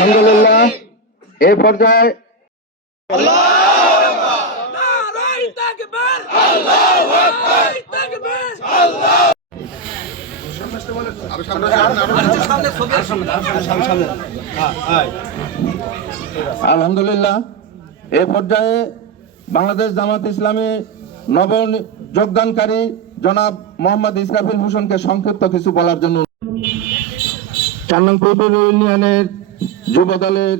আলহামদুলিল্লাহ এই পর্যায়ে আলহামদুলিল্লাহ এই পর্যায়ে বাংলাদেশ জামাত ইসলামী নব যোগদানকারী জনাব মোহাম্মদ ইসরাফিল হোসেনকে সংক্ষিপ্ত কিছু বলার জন্য 4 নং পৌর ইউনিয়নের যুব দলের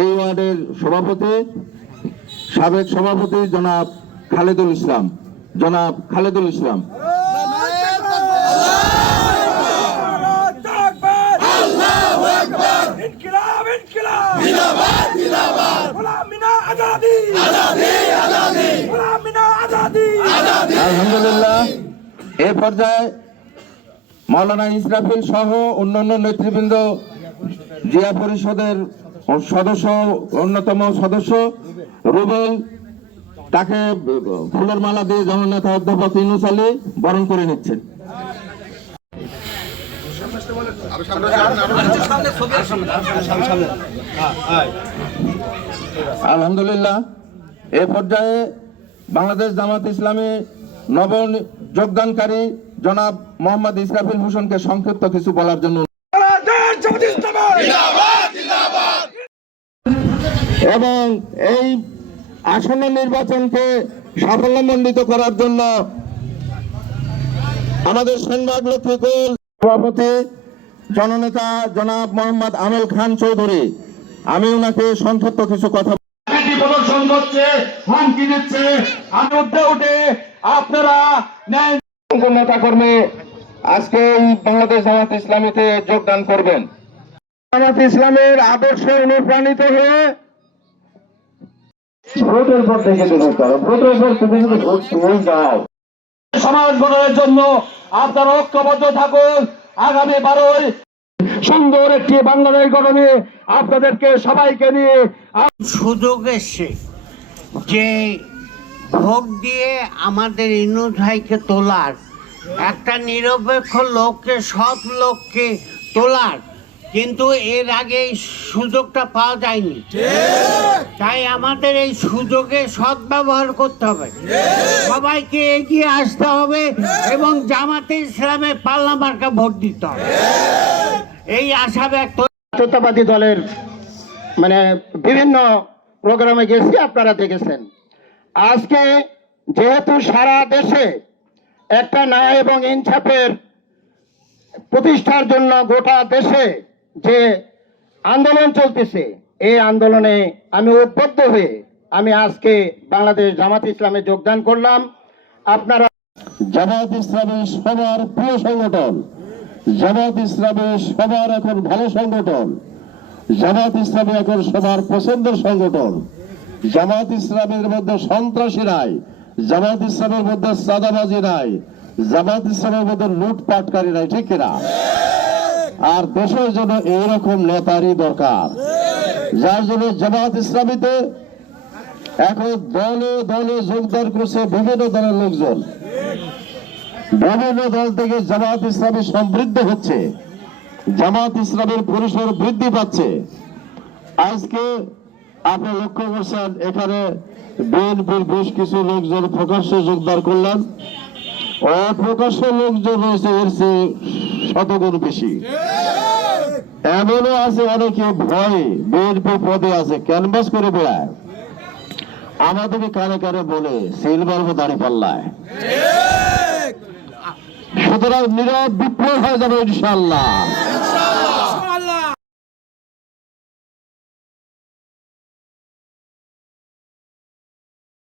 এই ওয়ার্ডের সভাপতি সাবেক সভাপতি জনাব খালেদুল ইসলাম আলহামদুলিল্লাহ এই পর্যায়ে মাওলানা ইসরাফিল সহ অন্যান্য নেতৃবৃন্দ জিয়া পরিষদের অন্যতম সদস্য রুবেল তাকে ফুলের মালা দিয়ে জননেতা অধ্যাপক ইউনূস আলী বরণ করে নিচ্ছেন। আলহামদুলিল্লাহ এই পর্যায়ে বাংলাদেশ জামাত ইসলামী নব যোগদানকারী জনাব মোহাম্মদ ইসরাফিল হোসেনকে সংক্ষিপ্ত কিছু বলার জন্য এবং এই আসন্ন নির্বাচনকে সাফল্যমণ্ডিত করার জন্য আমাদের সেনবাগ লক্ষ্মীকুল সভাপতি জননেতা জনাব মোহাম্মদ আমেল খান চৌধুরী, আমি ওনাকে সংক্ষিপ্ত কিছু কথা প্রদর্শন করছে, হুমকি দিচ্ছে, আমি উঠে আপনারা নেতা কর্মী আজকে বাংলাদেশ জামাত ইসলামীতে যোগদান করবেন। জামাত ইসলামের আদর্শে অনুপ্রাণিত হয়ে ভোটের পর থেকে ভোটের পর তুমি যদি ভোট তুমি যাও সমাজ গঠনের জন্য আপনারা ঐক্যবদ্ধ থাকুন। আগামী 12ই সুন্দর একটি বাংলাদেশ গঠনে আপনাদেরকে সবাইকে নিয়ে সুযোগ এসছে যে ভোট দিয়ে আমাদের ইউনূস ভাইকে তোলার, একটা নিরপেক্ষ লোককে, সৎ লোককে তোলার, কিন্তু এর আগে এই সুযোগটা পাওয়া যায়নি। তাই আমাদের এই সুযোগে সদ্ব্যবহার করতে হবে, সবাইকে এগিয়ে আসতে হবে এবং জামাতে ইসলামে পাল্লা মার্কা ভোট দিতে হবে, এই আশা ব্যক্ত। জাতীয়তাবাদী দলের বিভিন্ন প্রোগ্রামে গেছি, আপনারা দেখেছেন। আজকে যেহেতু সারা দেশে একটা ন্যায় এবং ইনসাফের প্রতিষ্ঠার জন্য গোটা দেশে যে আন্দোলন চলতেছে, এই আন্দোলনে আমি উদ্বুদ্ধ হয়ে আমি আজকে বাংলাদেশ জামাত ইসলামে যোগদান করলাম। আপনারা জামাত ইসলামী সবার প্রিয় সংগঠন, জামাত ইসলামী সবার এখন ভালো সংগঠন, জামাত ইসলামী এখন সবার পছন্দের সংগঠন। জামাত ইসলামের মধ্যে সন্ত্রাসী নাই, জামাত ইসলামের মধ্যে চাঁদাবাজি নাই, জামাত ইসলামের মধ্যে লুটপাটকারী নাই, ঠিক কিনা? আর দেশের জন্য এইরকম নেতারই দরকার, যার জন্য জামাত ইসলামীতে এখন দলে দলে যোগদান করছে বিভিন্ন দলের লোকজন। বিভিন্ন দল থেকে জামাত ইসলামী সমৃদ্ধ হচ্ছে, জামাত ইসলামের পরিসর বৃদ্ধি পাচ্ছে। আজকে আপনি লক্ষ্য করছেন এখানে বিএনপির বেশ কিছু লোকজন প্রকাশ্যে যোগদান করলেন, অপ্রকাশ্য লোকজন রয়েছে এর চেয়ে শতগুণ বেশি। এমনও আছে অনেকে ভয়ে বিএনপি পদে আছে, ক্যানভাস করে বেড়ায়, আমাদেরকে কানে কানে বলে সিল মারবো দাঁড়িপাল্লায়। সুতরাং নীরব বিপ্লব হয়ে যাবে ইনশাআল্লাহ।